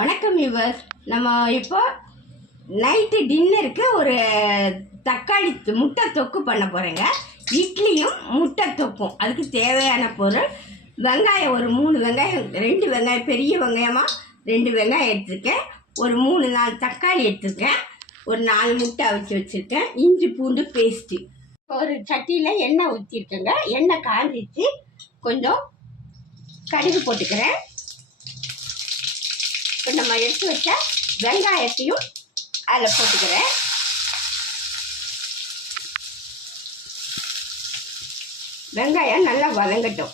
வணக்கம் வியூவர்ஸ். நம்ம இப்போ நைட்டு டின்னருக்கு ஒரு தக்காளி முட்டை தொக்கு பண்ண போகிறேங்க. இட்லியும் முட்டை தொக்கும். அதுக்கு தேவையான பொருள் வெங்காயம், ஒரு 3 வெங்காயம், 2 வெங்காயம், பெரிய வெங்காயமாக 2 வெங்காயம் எடுத்துருக்கேன். ஒரு 3-4 தக்காளி எடுத்துருக்கேன். ஒரு 4 முட்டை அவிச்சு வச்சுருக்கேன். இஞ்சி பூண்டு பேஸ்ட்டு. ஒரு சட்டியில் எண்ணெய் ஊற்றிருக்கேங்க. எண்ணெய் காஞ்சிச்சு. கொஞ்சம் கடுகு போட்டுக்கிறேன். இப்போ நம்ம எடுத்து வச்ச வெங்காயத்தையும் அதில் போட்டுக்கிறேன். வெங்காயம் நல்லா வதங்கட்டும்.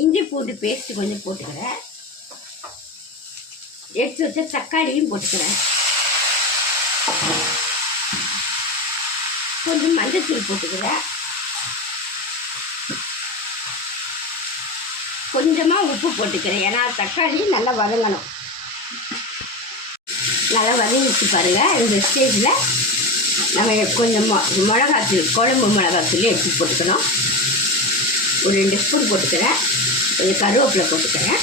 இஞ்சி பூண்டு பேஸ்ட் கொஞ்சம் போட்டுக்கிறேன். எடுத்து வச்ச தக்காளியும் போட்டுக்கிறேன். கொஞ்சம் மஞ்சத்தூள் போட்டுக்கிறேன். கொஞ்சமாக உப்பு போட்டுக்கிறேன். ஏன்னா தக்காளி நல்லா வதங்கணும். நல்லா வதங்கிச்சு பாருங்கள். இந்த ஸ்டேஜில் நம்ம கொஞ்சம் மிளகாத்தூள், குழம்பு மிளகாத்தூள் எடுத்து போட்டுக்கணும். ஒரு 2 ஸ்பூன் போட்டுக்கிறேன். கொஞ்சம் கருவேப்பிலை போட்டுக்கிறேன்.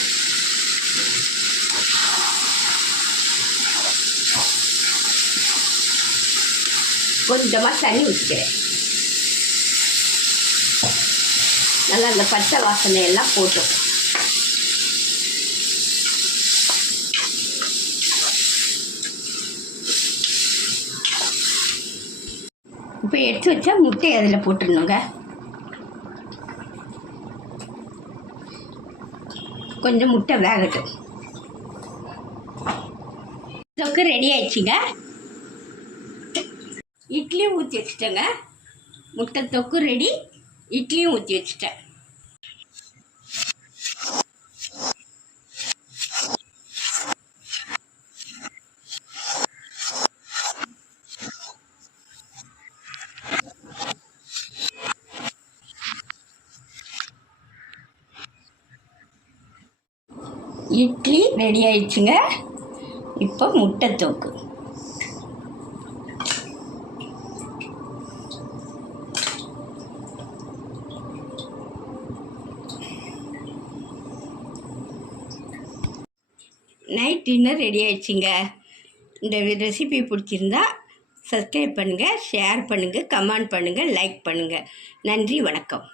கொஞ்சமாக தண்ணி ஊற்றிக்கிறேன். நல்லா அந்த பச்சை வாசனை எல்லாம் போட்டோம். இப்போ எடுத்து வச்சா முட்டையை அதில் போட்டுடணுங்க. கொஞ்சம் முட்டை வேகட்டும். தொக்கு ரெடி ஆயிடுச்சுங்க. இட்லியும் ஊற்றி வச்சுட்டேங்க. முட்டை தொக்கு ரெடி. இட்லியும் ஊற்றி வச்சுட்டேன். இட்லி ரெடி ஆயிடுச்சுங்க. இப்போ முட்டை தொக்கு. நைட் டின்னர் ரெடி ஆயிடுச்சுங்க. இந்த ரெசிபி பிடிச்சிருந்தா சப்ஸ்கிரைப் பண்ணுங்கள், ஷேர் பண்ணுங்கள், கமெண்ட் பண்ணுங்கள், லைக் பண்ணுங்கள். நன்றி, வணக்கம்.